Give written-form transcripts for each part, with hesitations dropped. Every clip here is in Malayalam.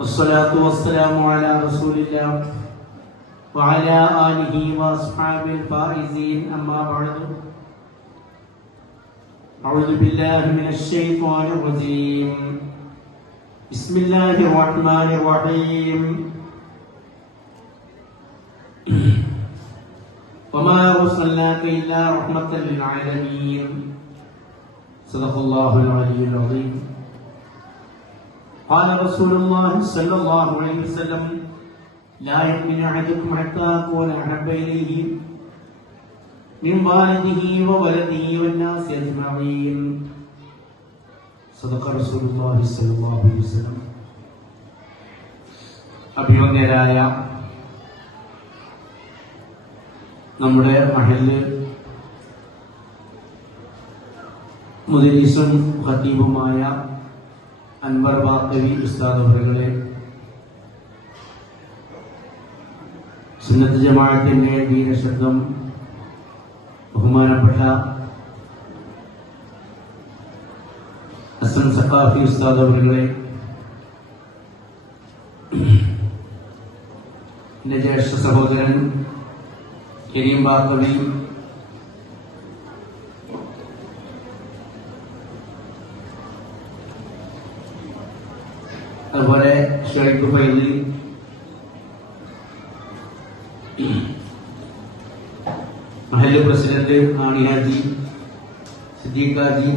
والصلاة والسلام على رسول الله وعلى آله وأصحابه الفائزين أما بعد أعوذ بالله من الشيطان الرجيم بسم الله الرحمن الرحيم وما أرسلناك إلا رحمة للعالمين صدق الله العلي العظيم قال رسول الله صلى الله عليه وسلم لا يؤمن أحدكم حتى أكون أحب إليه من والده وولده والناس أجمعين صدق رسول الله صلى الله عليه وسلم. അഭിമന്യരായ നമ്മുടെ മഹല്ല് മുദരിസും ഖതീബുമായ അൻവർ ബാക്കവി ഉസ്താദ് അവരുടെ സുന്നത്ത് ജമാഅത്തിന്റെ വീരശബ്ദം ബഹുമാനപ്പെട്ട ഹസൻ സഖാഫി ഉസ്താദ് അവരുടെ എന്റെ ജ്യേഷ്ഠ സഹോദരൻ കരീം ബാക്കവി, അതുപോലെ ഷൈഖ് ഫൈസി, മഹല്ല് പ്രസിഡന്റ് ആണിയാജി, സിദ്ദീഖാജി,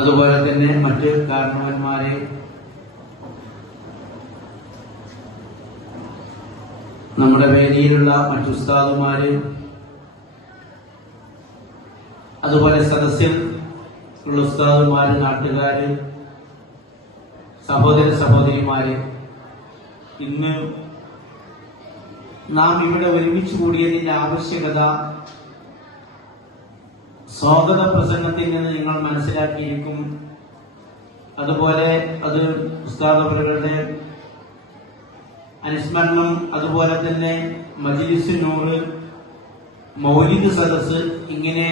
അതുപോലെ തന്നെ മറ്റ് കാരണവന്മാരെ, നമ്മുടെ വേദിയിലുള്ള മറ്റു ഉസ്താദുമാര്, അതുപോലെ സദസ്യം ഉള്ള ഉസ്താദുമാര്, നാട്ടുകാര്, സഹോദര സഹോദരിമാര്, ഇന്ന് നാം ഇവിടെ ഒരുമിച്ച് കൂടിയതിന്റെ ആവശ്യകത സ്വാഗത പ്രസംഗത്തിൽ നിന്ന് നിങ്ങൾ മനസ്സിലാക്കിയിരിക്കും. അതുപോലെ അത് ഉസ്താദ് അവരുടെ അനുസ്മരണം, അതുപോലെ തന്നെ മജ്ലിസ് നൂറ്, മൗലിദ് സദസ്, ഇങ്ങനെ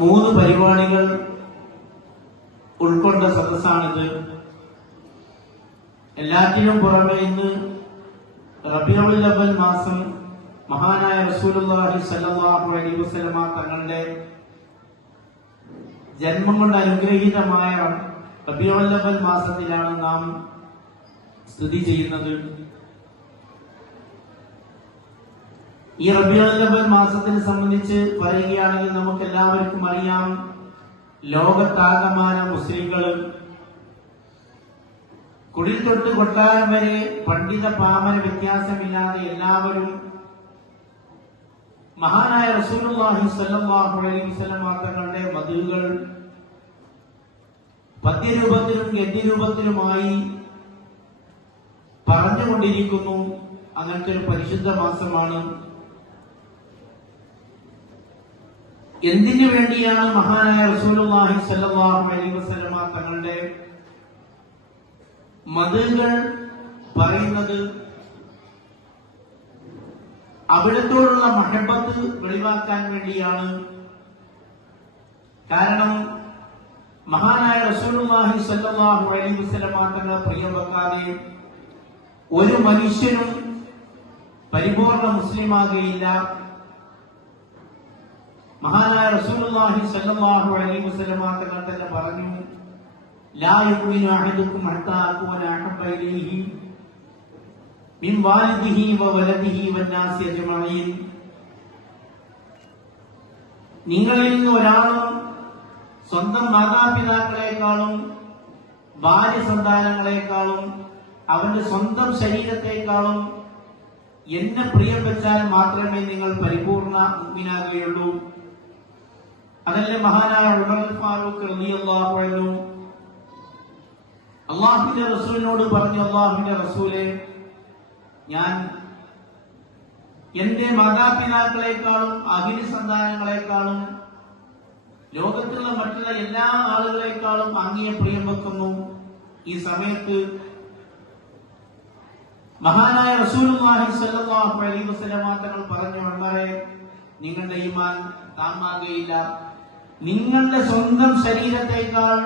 3 പരിപാടികൾ ഉൾക്കൊണ്ട സദസ്സാണിത്. എല്ലാറ്റിനും പുറമെ ഇന്ന് റബീഉൽ അവ്വൽ മാസം മഹാനായ റസൂലുള്ളാഹി സ്വല്ലല്ലാഹു അലൈഹി വസല്ലമ തങ്ങളുടെ ജന്മം കൊണ്ട് അനുഗ്രഹീതമായ റബീഉൽ അവ്വൽ മാസത്തിലാണ് നാം സ്ഥിതി ചെയ്യുന്നത്. ഈ റബീഉൽ അവ്വൽ മാസത്തിനെ സംബന്ധിച്ച് പറയുകയാണെങ്കിൽ നമുക്ക് എല്ലാവർക്കും അറിയാം, ലോകത്താകമാന മുസ്ലിങ്ങൾ കുടിൽ തൊട്ട് കൊട്ടാരം വരെ പണ്ഡിത പാമര വ്യത്യാസമില്ലാതെ എല്ലാവരും മഹാനായ റസൂലുള്ളാഹി സ്വല്ലല്ലാഹു അലൈഹി വസല്ലം തങ്ങളുടെ മദ്ഹുകൾ പദ്യരൂപത്തിലും ഗദ്യരൂപത്തിലുമായി പറഞ്ഞുകൊണ്ടിരിക്കുന്നു. അങ്ങനത്തെ ഒരു പരിശുദ്ധ മാസമാണ്. എന്തിനു വേണ്ടിയാണ് മഹാനായ റസൂലുള്ളാഹി സ്വല്ലല്ലാഹു അലൈഹി വസല്ലം തങ്ങളുടെ മദ്ഹുകൾ പറയുന്നത്? അവിടത്തോടുള്ള മഹബത്ത് വെളിവാക്കാൻ വേണ്ടിയാണ്. കാരണം മഹാനായ റസൂലുള്ളാഹി സ്വല്ലല്ലാഹു അലൈഹി വസല്ലം തങ്ങളെ പ്രിയം വെക്കാതെ ഒരു മനുഷ്യനും പരിപൂർണ മുസ്ലിമാകുകയില്ല. മഹാനായ റസൂലുള്ളാഹി സ്വല്ലല്ലാഹു അലൈഹി വസല്ലം തങ്ങൾ തന്നെ പറഞ്ഞു, ലാ യുമിനു അഹദുക്കും ഹത്താ അകൂന അഹബ്ബ ഇലൈഹി മിൻ വാലിദിഹി വവലദിഹി വന്നാസി അജ്മഈൻ. നിങ്ങളിൽ നിന്ന് ഒരാളും സ്വന്തം മാതാപിതാക്കളെക്കാളും ഭാര്യ സന്താനങ്ങളെക്കാളും അവന്റെ സ്വന്തം ശരീരത്തെക്കാളും എന്നെ പ്രിയം വെച്ചാൽ മാത്രമേ നിങ്ങൾ പരിപൂർണ മുഅ്മിനാകുകയുള്ളൂ. അതല്ലേ മഹാനായ ഉമർ ഫാറൂഖ് റളിയല്ലാഹു അൻഹു അല്ലാഹുവിന്റെ റസൂലിനോട് പറഞ്ഞു, അല്ലാഹുവിന്റെ റസൂലേ, ഞാൻ എന്റെ മാതാപിതാക്കളെക്കാളും അഹിൽ സന്താനങ്ങളെക്കാളും ലോകത്തുള്ള മറ്റുള്ള എല്ലാ ആളുകളെക്കാളും അങ്ങയെ പ്രിയം വെക്കുന്നു. ഈ സമയത്ത് മഹാനായ റസൂലുള്ളാഹി സ്വല്ലല്ലാഹു അലൈഹി വസല്ലം തങ്ങൾ പറഞ്ഞു, ഉമറേ, നിങ്ങളുടെ ഈമാൻ താങ്ങാകുകയില്ല. നിങ്ങളുടെ സ്വന്തം ശരീരത്തെക്കാൾ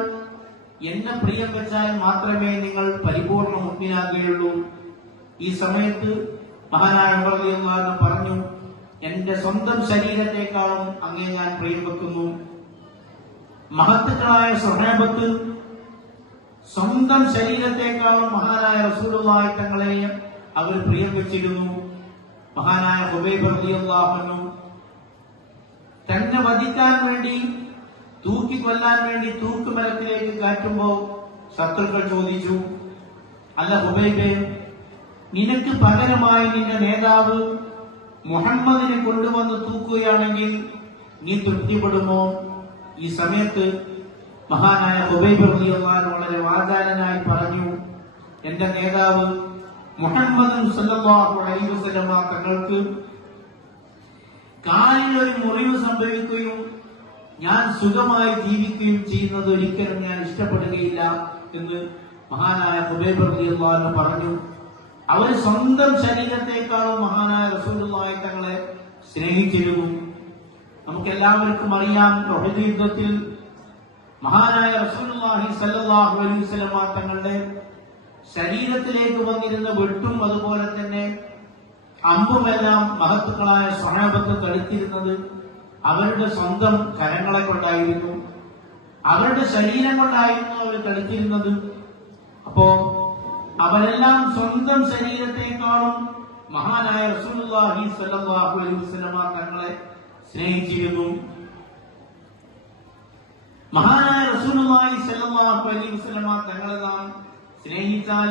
എന്നെ പ്രിയം വെച്ചാൽ മാത്രമേ നിങ്ങൾ പരിപൂർണ്ണ മുഅ്മിനാകുകയുള്ളൂ. ഈ സമയത്ത് മഹാനായ ഉമർ റളിയല്ലാഹു അൻഹു പറഞ്ഞു, എന്റെ സ്വന്തം ശരീരത്തെക്കാളും അങ്ങേ ഞാൻ പ്രിയം വെക്കുന്നു. മഹത്തുക്കളായ സ്വഹാബത്ത് സ്വന്തം ശരീരത്തെക്കാളും മഹാനായ റസൂലുള്ളാഹി തങ്ങളെ അവർ പ്രിയം വെച്ചിരുന്നു. മഹാനായ ഹുബൈബ് റളിയല്ലാഹു അൻഹു തന്നെ വധിക്കാൻ വേണ്ടി, തൂക്കിക്കൊല്ലാൻ വേണ്ടി തൂക്കുമരത്തിലേക്ക് കയറ്റുമ്പോ ശത്രുക്കൾ ചോദിച്ചു, അല്ല ഹുബൈബേ, നിനക്ക് പകരമായി നിന്റെ നേതാവ് മുഹമ്മദിനെ കൊണ്ടുവന്ന് തൂക്കുകയാണെങ്കിൽ നീ തൃപ്തിപ്പെടുമോ? ഈ സമയത്ത് മഹാനായ ഹുബൈബ് റളിയല്ലാഹു അൻഹു വളരെ വാചാലനായി പറഞ്ഞു, എന്റെ നേതാവ് മുഹമ്മദ് സല്ലല്ലാഹു അലൈഹി വസല്ലം തങ്ങൾക്ക് കാലിൽ ഒരു മുറിവ് സംഭവിക്കുകയും ഞാൻ സുഖമായി ജീവിക്കുകയും ചെയ്യുന്നത് ഒരിക്കലും ഞാൻ ഇഷ്ടപ്പെടുകയില്ല എന്ന് മഹാനായ ഹുബൈബ് റളിയല്ലാഹു അൻഹു പറഞ്ഞു. അവർ സ്വന്തം ശരീരത്തെക്കാളും മഹാനായ റസൂലുള്ളാഹി തങ്ങളെ സ്നേഹിച്ചിരുന്നു. നമുക്ക് എല്ലാവർക്കും അറിയാം, ഉഹദ് യുദ്ധത്തിൽ മഹാനായ റസൂലുള്ളാഹി സ്വല്ലല്ലാഹു അലൈഹി വസല്ലം തങ്ങളുടെ ശരീരത്തിലേക്ക് വന്നിരുന്ന വെട്ടും അതുപോലെ തന്നെ അമ്പുമെല്ലാം മഹത്തുക്കളായ സ്വഹാബത്ത് തടുത്തിരുന്നത് അവരുടെ സ്വന്തം കരങ്ങളെ കൊണ്ടായിരുന്നു, അവരുടെ ശരീരം കൊണ്ടായിരുന്നു അവർ തടുത്തിരുന്നത്. അപ്പോ അവരെല്ലാം സ്വന്തം ശരീരത്തെക്കാളും മഹാനായ റസൂലുള്ളാഹി സ്വല്ലല്ലാഹു അലൈഹി വസല്ലം തങ്ങളെ സ്നേഹിച്ചിരുന്നു. മഹാനായ റസൂലുള്ളാഹി സ്വല്ലല്ലാഹു അലൈഹി വസല്ലം തങ്ങളെ നാം സ്നേഹിച്ചാൽ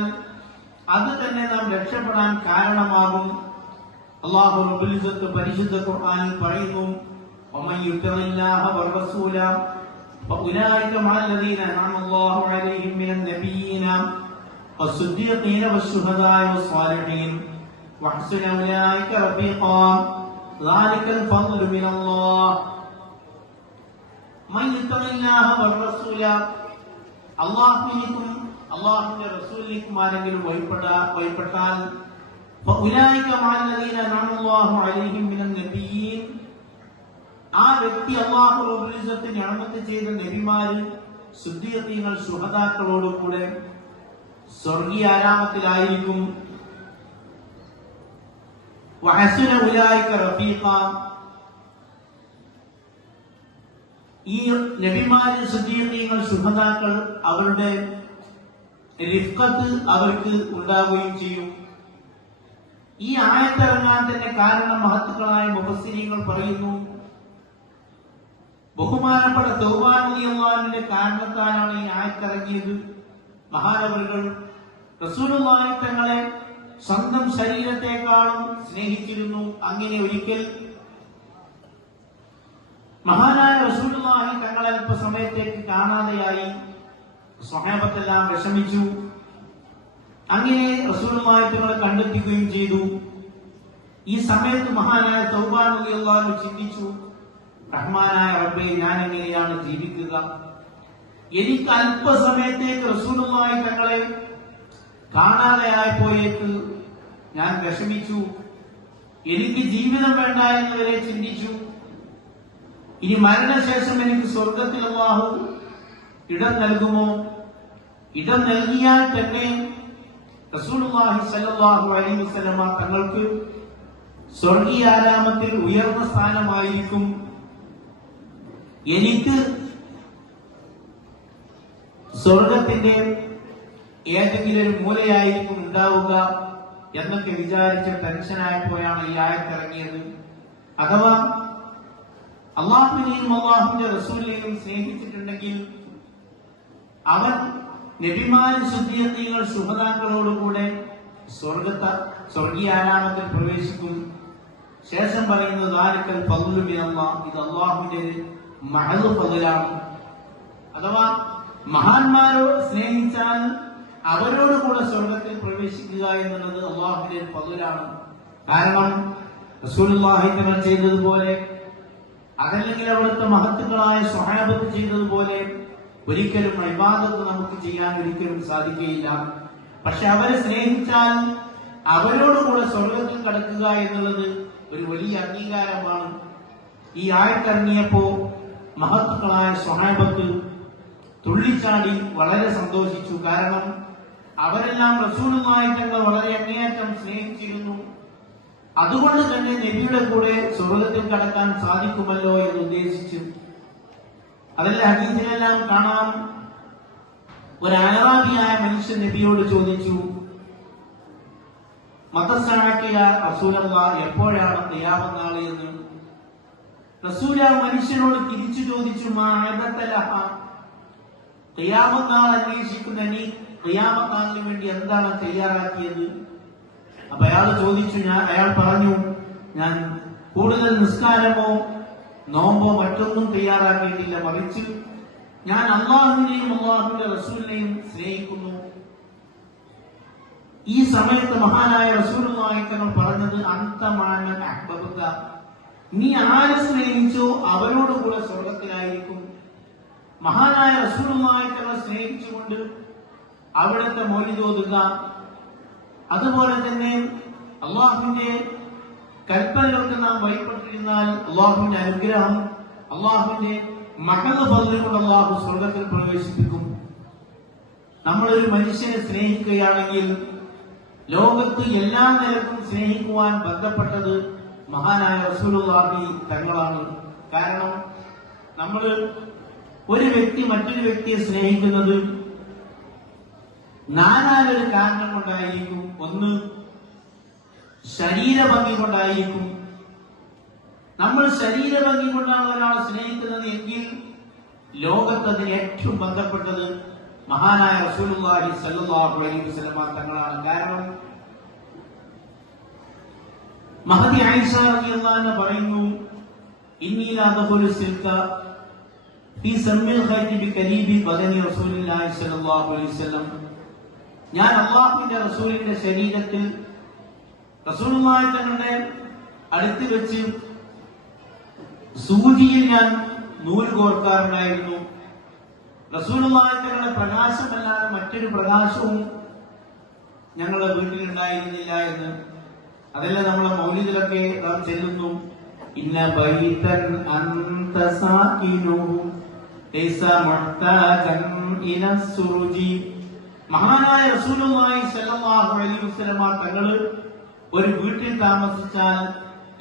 അത് തന്നെ നാം രക്ഷപ്പെടാൻ കാരണമാകും. അല്ലാഹു റബ്ബുൽ ഇസ്സത്ത് പരിശുദ്ധ ഖുർആനിൽ പറയുന്നു, വമൻ യുതിഇല്ലാഹ വറസൂല ഫഉലൈക മഅല്ലദീന അൻഅമല്ലാഹു അലൈഹിം മിനൻ നബിയ്യീന വസ്സുദ്ദീഖീന വശുഹദാഇ വസ്സാലിഹീൻ വഹ്സന ഉലൈക റഫീഖാ ദാലികൽ ഫദ്ലു മിനല്ലാഹ്. മൻ യുതിഇല്ലാഹ വറസൂല, അല്ലാഹുവിനും അല്ലാഹുവിന്റെ റസൂലിനും ആരെങ്കിലും വഴിപ്പെട്ടാൽ ഫഉലൈക മഅല്ലദീന അൻഅമല്ലാഹു അലൈഹിം മിനൻ നബിയ്യീൻ, ആ വ്യക്തി അല്ലാഹു റബ്ബുൽ ഇസ്സത്ത് നിഅമത്ത് ചെയ്ത നബിമാര്, സിദ്ദീഖീങ്ങൾ, ശുഹദാക്കളോട് കൂടെ സ്വർഗീയ ആരാമത്തിലായിരിക്കും. വഹസുന ഉലൈക റഫീഖ, ഈ നബിമാര്, സിദ്ദീഖീങ്ങൾ, ശുഹദാക്കൾ അവരുടെ റിഫ്ഖത്ത് അവർക്ക് ഉണ്ടാവുകയും ചെയ്യും. ഈ ആയത്തിറങ്ങാൻ തന്നെ കാരണം മഹത്തുക്കളായ മുഫസ്സിരീങ്ങൾ പറയുന്നു, ബഹുമാനപ്പെട്ട തൗബാൻ റളിയല്ലാഹു അൻഹുവിന്റെ കാരണത്താലാണ് ഈ ആയത്തിറങ്ങിയത്. മഹാനവറുകൾ റസൂലുള്ളാഹി തങ്ങളെ സ്വന്തം ശരീരത്തെക്കാളും സ്നേഹിച്ചിരുന്നു. അങ്ങനെ ഒരിക്കൽ മഹാനായ റസൂലുള്ളാഹി തങ്ങളെ അല്പസമയത്തേക്ക് കാണാതെയായി. സ്വഹാബത്തെല്ലാം വിഷമിച്ചു. അങ്ങനെ റസൂലുള്ളാഹി തങ്ങളെ കണ്ടെത്തുകയും ചെയ്തു. ഈ സമയത്ത് മഹാനായ തൗബാൻ റളിയല്ലാഹു അൻഹു ചിന്തിച്ചു, റഹ്മാനായ റബ്ബേ, ഞാൻ എങ്ങനെയാണ് ജീവിക്കുക? എനിക്ക് അല്പസമയത്തേക്ക് റസൂലുള്ളാഹി തങ്ങളെ കാണാതെയായപ്പോയേക്ക് ഞാൻ വിഷമിച്ചു. എനിക്ക് ജീവിതം വേണ്ട എന്ന് വരെ ചിന്തിച്ചു. ഇനി മരണശേഷം എനിക്ക് സ്വർഗത്തിൽ അല്ലാഹു ഇടം നൽകുമോ? ഇടം നൽകിയാൽ തന്നെ റസൂലുള്ളാഹി സ്വല്ലല്ലാഹു അലൈഹി വസല്ലം തങ്ങൾക്ക് സ്വർഗീയ ആരാമത്തിൽ ഉയർന്ന സ്ഥാനമായിരിക്കും. എനിക്ക് സ്വർഗത്തിന്റെ ഏതെങ്കിലും ഒരു മൂലയായിരിക്കും ഉണ്ടാവുക എന്നൊക്കെ വിചാരിച്ച് ടെൻഷനായപ്പോഴാണ് ഈ ആയത്തിറങ്ങിയത്. അഥവാ അള്ളാഹുവിനെയും അള്ളാഹുവിന്റെ റസൂലിനെയും സ്നേഹിച്ചിട്ടുണ്ടെങ്കിൽ അവൻ നബിമാരും സിദ്ദീഖീങ്ങൾ, ശുഹദാക്കളോടുകൂടെ സ്വർഗീയ ആരാമത്തിൽ പ്രവേശിക്കും. ശേഷം പറയുന്നത് ദാലികൽ ഫദ്ലു മിനല്ലാഹ്, ഇത് അള്ളാഹുവിന്റെ മഹദ് ഫദ്ലാണ്. അഥവാ മഹാന്മാരോട് സ്നേഹിച്ചാൽ അവരോട് കൂടെ സ്വർഗത്തിൽ പ്രവേശിക്കുക എന്നുള്ളത് അള്ളാഹുവിന്റെ ഫദ്ലാണ്. കാരണം റസൂലുള്ളാഹി തങ്ങൾ ചെയ്തതുപോലെ, അതല്ലെങ്കിൽ അവിടുത്തെ മഹത്തുക്കളായ സ്വഹാബത്ത് ചെയ്തതുപോലെ ഒരിക്കലും ഇബാദത്ത് നമുക്ക് ചെയ്യാൻ ഒരിക്കലും സാധിക്കുകയില്ല. പക്ഷെ അവരെ സ്നേഹിച്ചാൽ അവരോടുകൂടെ സ്വർഗത്തിൽ കടക്കുക എന്നുള്ളത് ഒരു വലിയ അംഗീകാരമാണ്. ഈ ആയത്തിറങ്ങിയപ്പോ മഹത്തുക്കളായ സ്വഹാബത്ത് തുള്ളിച്ചാടി വളരെ സന്തോഷിച്ചു. കാരണം അവരെല്ലാം റസൂലുള്ളാഹി തങ്ങൾ വളരെ അങ്ങേയറ്റം സ്നേഹിച്ചിരുന്നു. അതുകൊണ്ട് തന്നെ നബിയുടെ കൂടെ സ്വർഗ്ഗത്തിൽ കടക്കാൻ സാധിക്കുമല്ലോ എന്ന് ഉദ്ദേശിച്ചു. അതിലെ ഹദീസിലെല്ലാം കാണാം, ഒരു അഅറാബിയായ മനുഷ്യൻ നബിയോട് ചോദിച്ചു, മതസാഅക്കിയ റസൂലല്ലാഹ്, എപ്പോഴാണ് ഖിയാമത്ത് നാൾ എന്ന്. റസൂൽ ആ മനുഷ്യനോട് തിരിച്ചു ചോദിച്ചു, മാ അദതലഹ, ഖിയാമത്ത് നാൾ അന്വേഷിക്കുന്ന നീ ഖിയാമത്ത് നാളിന് വേണ്ടി എന്താണ് തയ്യാറാക്കിയത്? അപ്പൊ അയാൾ പറഞ്ഞു, ഞാൻ കൂടുതൽ നിസ്കാരമോ നോമ്പോ മറ്റൊന്നും തയ്യാറാക്കിയിട്ടില്ല, മറിച്ച് ഞാൻ അള്ളാഹുവിനെയും അള്ളാഹുവിന്റെ റസൂലിനെയും സ്നേഹിക്കുന്നു. ഈ സമയത്ത് മഹാനായ റസൂലുള്ളാഹി തങ്ങൾ പറഞ്ഞത്, അൻത മഅൻ അഹ്ബബ്ത, നീ ആരെ സ്നേഹിച്ചോ അവരോടുകൂടെ സ്വർഗത്തിലായിരിക്കും. മഹാനായ റസൂലുള്ളാഹി തങ്ങൾ സ്നേഹിച്ചുകൊണ്ട് അവിടുത്തെ മൗലിദ് ഓതുക, അതുപോലെ തന്നെ അള്ളാഹുവിന്റെ കൽപ്പനകൾക്ക് നാം വഴിപ്പെട്ടിരുന്നാൽ അള്ളാഹുവിന്റെ അനുഗ്രഹം, അള്ളാഹുവിന്റെ മഹദ് ഫദ്ലുകൊണ്ട് അള്ളാഹു സ്വർഗത്തിൽ പ്രവേശിപ്പിക്കും. നമ്മളൊരു മനുഷ്യനെ സ്നേഹിക്കുകയാണെങ്കിൽ ലോകത്ത് എല്ലാ നിലക്കും സ്നേഹിക്കുവാൻ ബന്ധപ്പെട്ടത് മഹാനായ റസൂലുള്ളാഹി തങ്ങളാണ്. കാരണം നമ്മൾ ഒരു വ്യക്തി മറ്റൊരു വ്യക്തിയെ സ്നേഹിക്കുന്നത് നാനാലൊരു കാരണം കൊണ്ടായിരിക്കും. ഒന്ന്, ശരീരഭംഗി കൊണ്ടായിരിക്കും. നമ്മൾ ശരീരഭംഗി കൊണ്ടാണ് ഒരാളെ സ്നേഹിക്കുന്നത് എങ്കിൽ ലോകത്ത് അതിന് ഏറ്റവും ബന്ധപ്പെട്ടത് മഹാനായ റസൂലുള്ളാഹി സ്വല്ലല്ലാഹു അലൈഹി വസല്ലം തങ്ങളാണ്. കാരണം മഹദി ആയിഷ റളിയല്ലാഹു അൻഹ പറയുന്നു, ഇന്നി ലാ അദ്ഖുലു സിൽക ഫീ സമ്മിൽ ഖൈരി ബികരീബി ബദനി റസൂലുള്ളാഹി സ്വല്ലല്ലാഹു അലൈഹി വസല്ലം, ഞാൻ അല്ലാഹുവിന്റെ റസൂലിന്റെ ശരീരത്തിൽ റസൂലുള്ളാഹി തങ്ങളുടെ അടുത്ത് വെച്ച് സൂചിയിൽ ഞാൻ നൂല് കോർക്കാറുണ്ടായിരുന്നു. റസൂലുള്ളാഹി തങ്ങളുടെ പ്രകാശമല്ലാതെ മറ്റൊരു പ്രകാശവും ഞങ്ങളുടെ വീട്ടിലുണ്ടായിരുന്നില്ല എന്ന്. അതെല്ലാം നമ്മളെ മൗലിദിലൊക്കെ നാം ചെല്ലുന്നു, ഇന്ന ബൈതൻ അൻത സാകിനുഹു ലൈസ മുഹ്താജൻ ഇലാ സുറുജി. മഹാനായ റസൂലുള്ളാഹി സ്വല്ലല്ലാഹു അലൈഹി വസല്ലം തങ്ങൾ ഒരു വീട്ടിൽ താമസിച്ചാൽ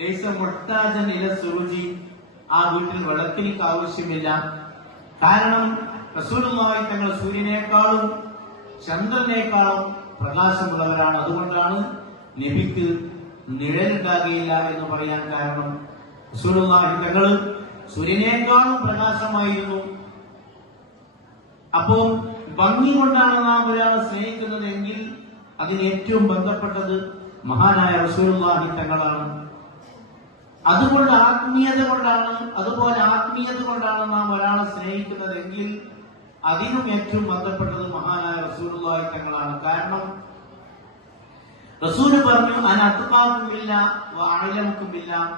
ലൈസ മുഹ്താജൻ ഇലാ സുറുജി, ആ വീട്ടിൽ വിളക്കിലേക്ക് ആവശ്യമില്ല. കാരണം റസൂലുള്ളാഹി തങ്ങൾ സൂര്യനേക്കാളും ചന്ദ്രനേക്കാളും പ്രകാശമുള്ളവരാണ്. അതുകൊണ്ടാണ് നബിക്ക് നിഴലുണ്ടാകുകയില്ല എന്ന് പറയാൻ കാരണം. റസൂലുള്ളാഹി തങ്ങൾ സൂര്യനേക്കാളും പ്രകാശമായിരുന്നു. അപ്പോ ഭംഗി കൊണ്ടാണ് നാം ഒരാളെ സ്നേഹിക്കുന്നതെങ്കിൽ അതിന് ഏറ്റവും ബന്ധപ്പെട്ടത് മഹാനായ റസൂലുള്ളാഹി തങ്ങളാണ്. അതുപോലെ ആത്മീയത കൊണ്ടാണ് നാം ഒരാളെ സ്നേഹിക്കുന്നതെങ്കിൽ അതിനും ഏറ്റവും ബന്ധപ്പെട്ടത് മഹാനായ റസൂലുള്ളാഹി തങ്ങളാണ്. കാരണം റസൂൽ പറഞ്ഞു, അന അത്ഖാകും ബില്ലാഹ് വ അഅലമുകും ബില്ലാഹ്,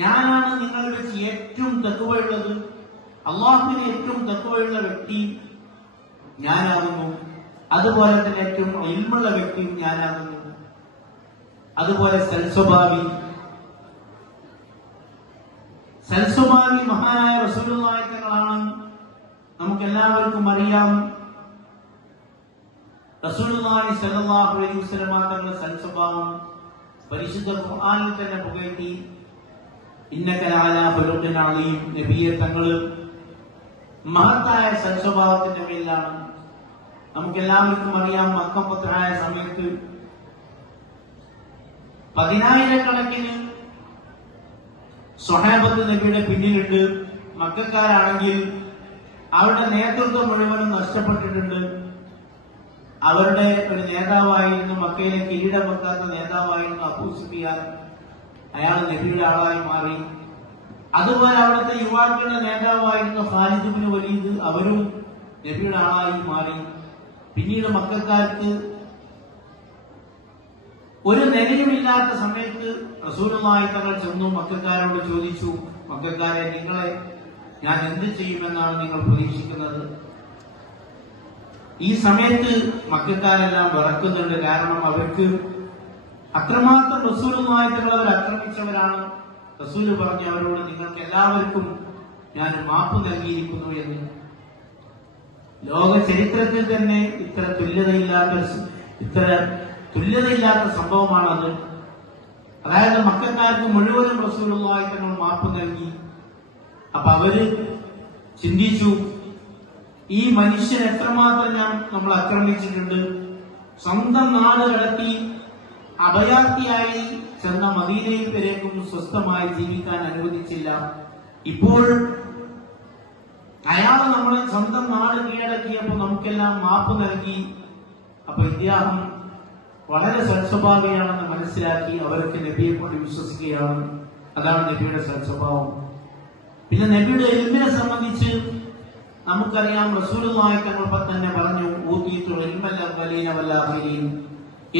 ഞാനാണ് നിങ്ങൾ വെച്ച് ഏറ്റവും തഖ്വയുള്ളത്, അള്ളാഹുവിന് ഏറ്റവും തഖ്വയുള്ള വ്യക്തി ഞാനാകുന്നു. അതുപോലെ തന്നെ ഏറ്റവും ഇൽമുള്ള വ്യക്തിയും ഞാനാകുന്നു. അതുപോലെ സൽസ്വഭാവി മഹാനായ റസൂലുള്ളാഹി തങ്ങളാണ്. നമുക്കെല്ലാവർക്കും അറിയാം, റസൂലുള്ളാഹി സ്വല്ലല്ലാഹു അലൈഹി വസല്ലം തങ്ങളുടെ സൽസ്വഭാവം പരിശുദ്ധ ഖുർആനിൽ തന്നെ പുകഴ്ത്തി, ഇന്നക ലഅലാ ഖുലുഖിൻ അളീം, നബിയെ തങ്ങൾ മഹത്തായ സൽസ്വഭാവത്തിന്റെ മേലാണ്. നമുക്കെല്ലാവർക്കും അറിയാം, മക്ക ഫത്ഹായ സമയത്ത് 10,000 സ്വഹാബത്ത് നബിയുടെ പിന്നിലുണ്ട്. മക്കക്കാരാണെങ്കിൽ അവരുടെ നേതൃത്വം മുഴുവനും നഷ്ടപ്പെട്ടിട്ടുണ്ട്. അവരുടെ ഒരു നേതാവായിരുന്നു, മക്കയിലെ കിരീടം വെക്കാത്ത നേതാവായിരുന്നു അബൂ സുഫിയാൻ. അയാൾ നബിയുടെ ആളായി മാറി. അതുപോലെ അവിടുത്തെ യുവാക്കളുടെ നേതാവായിരുന്നു ഖാലിദ് ഇബ്നു വലീദ്, അവരും നബിയുടെ ആളായി മാറി. പിന്നീട് മക്കക്കാർക്ക് ഒരു നിലയുമില്ലാത്ത സമയത്ത് റസൂലുള്ളാഹി തങ്ങൾ ചെന്നു മക്കക്കാരോട് ചോദിച്ചു, മക്കക്കാരെ, നിങ്ങളെ ഞാൻ എന്ത് ചെയ്യുമെന്നാണ് നിങ്ങൾ പ്രതീക്ഷിക്കുന്നത്? ഈ സമയത്ത് മക്കക്കാരെല്ലാം വിറക്കുന്നുണ്ട്. കാരണം അവർക്ക് അത്രമാത്രം റസൂലുള്ളാഹി തങ്ങൾ അവർ ആക്രമിച്ചവരാണ്. റസൂല് പറഞ്ഞു അവരോട്, നിങ്ങൾക്ക് എല്ലാവർക്കും ഞാൻ മാപ്പ് നൽകിയിരിക്കുന്നു എന്ന്. ലോക ചരിത്രത്തിൽ തന്നെ ഇത്ര തുല്യതയില്ലാത്ത സംഭവമാണത്. അതായത് മക്കക്കാർക്ക് മുഴുവനും റസൂലുള്ളാഹി തങ്ങൾ മാപ്പ് നൽകി. അപ്പൊ അവര് ചിന്തിച്ചു, ഈ മനുഷ്യൻ എത്രമാത്രം നമ്മൾ ആക്രമിച്ചിട്ടുണ്ട്. സ്വന്തം നാട് കടത്തി അഭയാർത്ഥിയായി ചെന്ന മദീനയിൽ വരേക്കും സ്വസ്ഥമായി ജീവിക്കാൻ അനുവദിച്ചില്ല. ഇപ്പോൾ അയാൾ നമ്മളെ സ്വന്തം നാട് കീഴടക്കിയപ്പോൾ നമുക്കെല്ലാം മാപ്പ് നൽകി. അപ്പൊ ഇദ്ദേഹം വളരെ സൽസ്വഭാവിയാണെന്ന് മനസ്സിലാക്കി അവർക്ക് നബിയെ കൊണ്ട് വിശ്വസിക്കുകയാണ്. അതാണ് നബിയുടെ സൽസ്വഭാവം. പിന്നെ നബിയുടെ ഇൽമിനെ സംബന്ധിച്ച് നമുക്കറിയാം, റസൂലുള്ളാഹി തങ്ങൾ തന്നെ പറഞ്ഞു, ഊതീതുൽ ഇൽമൽ അവ്വലീന വൽ ആഖിരീൻ.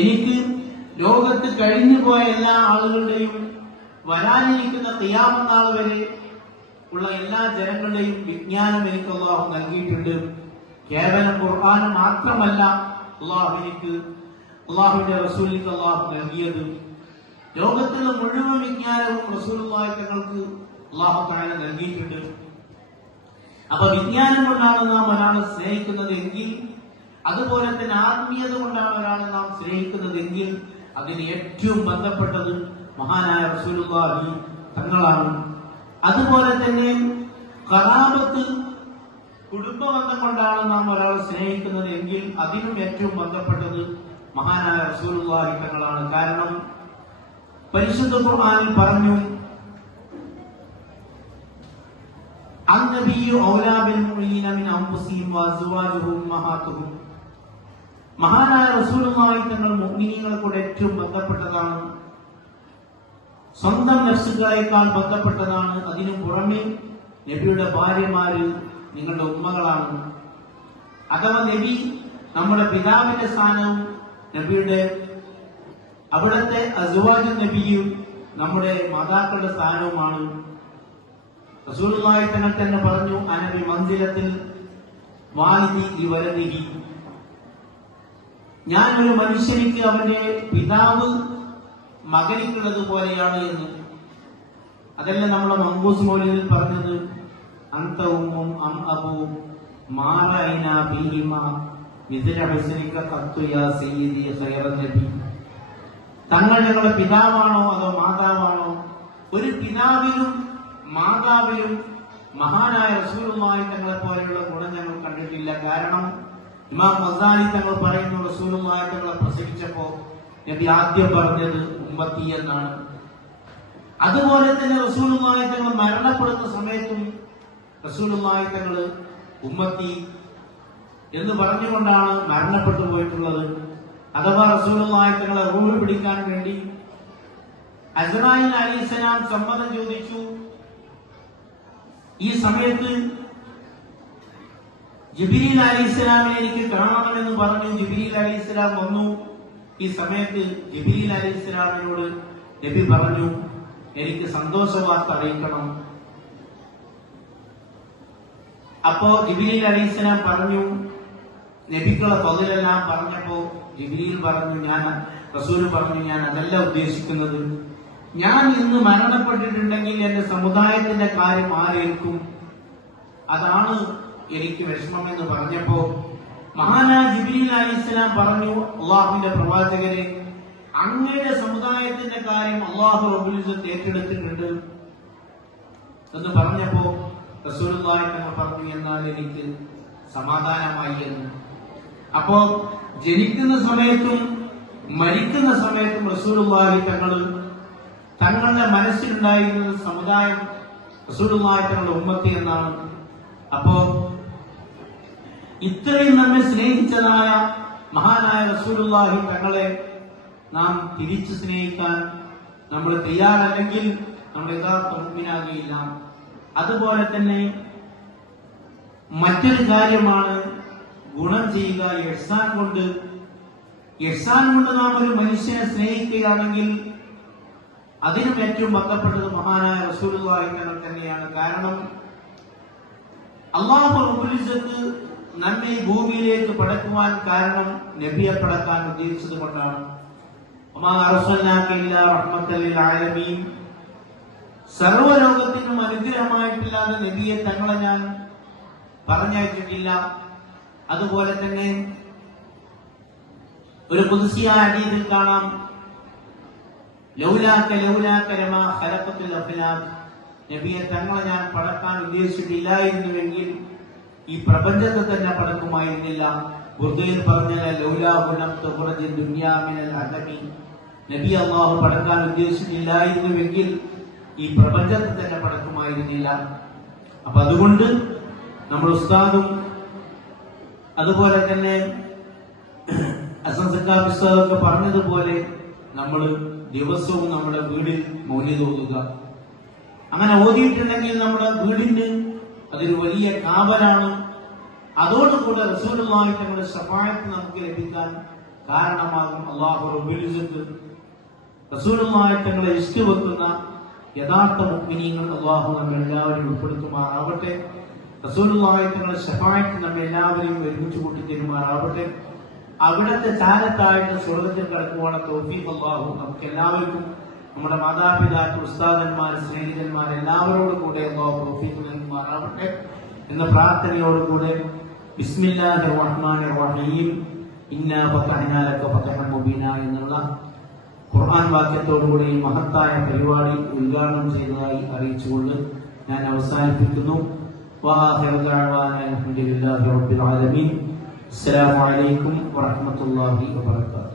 എനിക്ക് ലോകത്ത് കഴിഞ്ഞു പോയ എല്ലാ ആളുകളുടെയും വരാനിരിക്കുന്ന ഖിയാമത്ത് നാൾ വരെ ഉള്ള എല്ലാ ജനങ്ങളുടെയും വിജ്ഞാനം എനിക്ക് അല്ലാഹു നൽകിയിട്ടുണ്ട്. കേവലം ഖുർആൻ മാത്രമല്ല അല്ലാഹുവിന്റെ റസൂലിന് അല്ലാഹു നൽകിയത്. ലോകത്തുള്ള മുഴുവൻ വിജ്ഞാനവും റസൂലുള്ളാഹി തങ്ങൾക്ക് അല്ലാഹു തആല നൽകിയിട്ടുണ്ട്. അപ്പൊ വിജ്ഞാനം കൊണ്ടാണ് നാം ഒരാളെ സ്നേഹിക്കുന്നത് എങ്കിൽ, അതുപോലെ തന്നെ ആത്മീയത കൊണ്ടാണ് ഒരാളെ നാം സ്നേഹിക്കുന്നതെങ്കിൽ, അതിന് ഏറ്റവും ബന്ധപ്പെട്ടത് മഹാനായ റസൂലുള്ളാഹി തങ്ങളാണ്. അതുപോലെ തന്നെ ഖറാബത്ത്, കുടുംബബന്ധം കൊണ്ടാണ് നാം ഒരാളെ സ്നേഹിക്കുന്നത് എങ്കിൽ അതിനും ഏറ്റവും ബന്ധപ്പെട്ടത് മഹാനായ റസൂലുള്ളാഹി തങ്ങളാണ്. കാരണം പരിശുദ്ധ ഖുർആനിൽ പറഞ്ഞു, അന്നബിയ്യു ഔലാ ബിൽ മുഅ്മിനീന മിൻ അൻഫുസിഹിം വഅസ്വാജുഹും ഉമ്മഹാത്തുഹും. മഹാനായ റസൂലുള്ളാഹി തങ്ങൾ മുഅ്മിനീങ്ങളെ കൂടെ ഏറ്റവും ബന്ധപ്പെട്ടതാണ്, സ്വന്തം നഫ്സുകളേക്കാൾ ബന്ധപ്പെട്ടതാണ്. അതിനു പുറമെ നബിയുടെ ഭാര്യമാര് നിങ്ങളുടെ ഉമ്മകളാണ്. അഥവാ നബി നമ്മുടെ പിതാവിന്റെ സ്ഥാനവും നബിയുടെ അവിടുത്തെ അസ്വാജ് നബിയും നമ്മുടെ മാതാക്കളുടെ സ്ഥാനവുമാണ്. റസൂലുള്ളാഹി തങ്ങൾ തന്നെ പറഞ്ഞു, അനബി മൻസിലത്തിൽ വാലിദി ലിവലദിഹി. ഞാൻ ഒരു മനുഷ്യനിക്ക് അവന്റെ പിതാവ് മകനിക്കുള്ളത് പോലെയാണ് എന്ന്. അതല്ല നമ്മളെ മങ്കൂസ് മൗലിദിൽ പറഞ്ഞത്, അന്ത ഉമ്മും അം അബൂ മാറൈന ബിഹിമാ മിസ്ല ഹുസ്നിക ഖത്തു യാ സയ്യിദി ഖൈറൻ നബി. തങ്ങൾ ഞങ്ങളുടെ പിതാവാണോ അതോ മാതാവാണോ? ഒരു പിതാവിനും മാതാവിനും മഹാനായ റസൂലുള്ളാഹി തങ്ങളെ പോലെയുള്ള ഗുണം ഞങ്ങൾ കണ്ടിട്ടില്ല. കാരണം ഇമാം ഗസാലി തങ്ങൾ പറയുന്നു, റസൂലുള്ളാഹി തങ്ങളെ പ്രസവിച്ചപ്പോ നബി ആദ്യം പറഞ്ഞത് ഉമ്മത്തി എന്നാണ്. അതുപോലെ തന്നെ റസൂലുള്ളാഹി തങ്ങൾ മരണപ്പെടുന്ന സമയത്തും റസൂലുള്ളാഹി തങ്ങൾ ഉമ്മത്തി എന്ന് പറഞ്ഞുകൊണ്ടാണ് മരണപ്പെട്ടു പോയിട്ടുള്ളത്. അഥവാ റസൂലുള്ളാഹി തങ്ങളെ റൂഹ് പിടിക്കാൻ വേണ്ടി അസ്റായീൽ അലൈഹിസ്സലാം സമ്മതം ചോദിച്ചു. ഈ സമയത്ത് ജിബ്രീൽ അലൈഹിസ്സലാമിനെ എനിക്ക് കാണണമെന്ന് പറഞ്ഞു. ജിബ്രീൽ അലൈഹിസ്സലാം വന്നു. ഈ സമയത്ത് ജിബ്രീൽ അലൈഹിസ്സലാമിനോട് നബി പറഞ്ഞു, എനിക്ക് സന്തോഷ വാർത്ത അറിയിക്കണം. അപ്പോ ജിബ്രീൽ അലൈഹിസ്സലാം പറഞ്ഞു, നബിക്കുള്ള ഫضിലെല്ലാം പറഞ്ഞപ്പോ ജിബ്രീൽ പറഞ്ഞു, റസൂൽ പറഞ്ഞു, ഞാൻ അതല്ല ഉദ്ദേശിക്കുന്നത്. ഞാൻ ഇന്ന് മരണപ്പെട്ടിട്ടുണ്ടെങ്കിൽ എന്റെ സമുദായത്തിന്റെ കാര്യം ആരേൽക്കും? അതാണ് എനിക്ക് വിഷമമെന്ന് പറഞ്ഞപ്പോ മഹാനായ ജിബ്രീൽ അലൈഹിസ്സലാം പറഞ്ഞു, അള്ളാഹുവിന്റെ പ്രവാചകരെ, അങ്ങയുടെ സമുദായത്തിന്റെ കാര്യം അള്ളാഹു റബ്ബുൽ ഇസ്സത്ത് ഏറ്റെടുത്തിട്ടുണ്ട് എന്ന് പറഞ്ഞപ്പോ റസൂലുള്ളാഹി തങ്ങൾ പറഞ്ഞു, എന്നാൽ എനിക്ക് സമാധാനമായി എന്ന്. അപ്പോ ജനിക്കുന്ന സമയത്തും മരിക്കുന്ന സമയത്തും റസൂലുള്ളാഹി തങ്ങളുടെ മനസ്സിലുണ്ടായിരുന്ന സമുദായം റസൂലുള്ളാഹി തങ്ങളുടെ ഉമ്മത്തി എന്നാണ്. അപ്പോ ഇത്രയും നമ്മെ സ്നേഹിച്ചതായ മഹാനായ റസൂലുള്ളാഹി തങ്ങളെ നാം തിരിച്ചു സ്നേഹിക്കാൻ നമ്മൾ തയ്യാറല്ലെങ്കിൽ നമ്മൾ യഥാർത്ഥ മുഅ്മിനാകുകയില്ല. അതുപോലെ തന്നെ മറ്റൊരു കാര്യമാണ് ഗുണം ചെയ്യുക. ഇഹ്സാൻ കൊണ്ട് നാം ഒരു മനുഷ്യനെ സ്നേഹിക്കുകയാണെങ്കിൽ അതിനും ഏറ്റവും ബന്ധപ്പെട്ടത് മഹാനായ റസൂലുള്ളാഹി തങ്ങൾ തന്നെയാണ്. കാരണം അല്ലാഹു റബ്ബുൽ ഇസ്സത്ത് നമ്മെ ഭൂമിയിലേക്ക് പടക്കുവാൻ കാരണം നബിയെ പടക്കാൻ ഉദ്ദേശിച്ചത് കൊണ്ടാണ്. വമാ അർസൽനാക ഇല്ലാ റഹ്മത്തൽ ലിൽ ആലമീൻ. സർവ്വലോകത്തിനും അനുഗ്രഹമായിട്ടില്ലാതെ നബിയെ തങ്ങളെ ഞാൻ പറഞ്ഞയച്ചിട്ടില്ല. അതുപോലെ തന്നെ ഒരു ഖുദ്സിയായ ഹദീസിൽ കാണാം, ലൗലാക ലമാ ഖലഖത്തുൽ അഫ്ലാഖ്, നബിയെ തങ്ങളെ ഞാൻ പടക്കാൻ ഉദ്ദേശിച്ചിട്ടില്ലായിരുന്നുവെങ്കിൽ ഈ പ്രപഞ്ചത്തെ തന്നെ പടക്കുമായിരുന്നില്ല. ഉർദുവിൽ പറഞ്ഞാൽ ലൗലാഹു ലം തുഖ്റജ് ദുനിയാ മിനൽ അദമി, നബി അല്ലാഹു പടക്കാൻ ഉദ്ദേശിച്ചിട്ടില്ലായിരുന്നുവെങ്കിൽ ഈ പ്രപഞ്ചത്തെ തന്നെ പടക്കുമായിരുന്നില്ല. അപ്പൊ അതുകൊണ്ട് നമ്മുടെ ഉസ്താദും അതുപോലെ തന്നെ ഉസ്താദൊക്കെ പറഞ്ഞതുപോലെ നമ്മൾ ദിവസവും നമ്മുടെ വീടിൽ മൗലിദ് ഓതുക. അങ്ങനെ ഓതിയിട്ടുണ്ടെങ്കിൽ നമ്മുടെ വീടിന് അതൊരു വലിയ കാവലാണ്. അതോടുകൂടെ റസൂലുള്ളാഹി തങ്ങളുടെ ശഫാഅത്ത് നമുക്ക് ലഭിക്കാൻ കാരണമാകും. അല്ലാഹു റബ്ബുൽ ഇസ്സത്ത് റസൂലുള്ളാഹി തങ്ങളെ ഇഷ്ടവെക്കുന്ന യഥാർത്ഥ മുഅ്മിനീങ്ങൾ അല്ലാഹു നമ്മെ എല്ലാവരും ഉൾപ്പെടുത്തുമാറാവട്ടെ. റസൂലുള്ളാഹി തങ്ങളുടെ ശഫാഅത്ത് നമ്മെ എല്ലാവരെയും ഒരുമിച്ച് കൂട്ടി തരുമാറാവട്ടെ. അവിടുത്തെ ചാരത്തായിട്ട് സ്വർഗ്ഗത്തിൽ കടക്കുവാനുള്ള തൗഫീഖ് അല്ലാഹു നമുക്ക് എല്ലാവർക്കും, നമ്മുടെ മാതാപിതാക്കൾ, ഉസ്താദന്മാർ, സ്നേഹിതന്മാർ എല്ലാവരോടും കൂടെ അല്ലാഹു തൗഫീഖ് നൽകുമാറാവട്ടെ എന്ന പ്രാർത്ഥനയോടുകൂടെ ബിസ്മില്ലാഹിർ റഹ്മാനിർ റഹീം ഇന്നാ ഫതഹ്നാ ലക ഫതഹൻ മുബീന എന്നുള്ള ഖുർആൻ വാക്യത്തോടുകൂടി ഈ മഹത്തായ പരിപാടി ഉദ്ഘാടനം ചെയ്തതായി അറിയിച്ചുകൊണ്ട് ഞാൻ അവസാനിപ്പിക്കുന്നു. വആഖിറു ദഅവാനാ അൽഹംദുലില്ലാഹി റബ്ബിൽ ആലമീൻ. അസ്സലാമു അലൈക്കും വറഹ്മത്തുള്ളാഹി വബറകാതുഹു.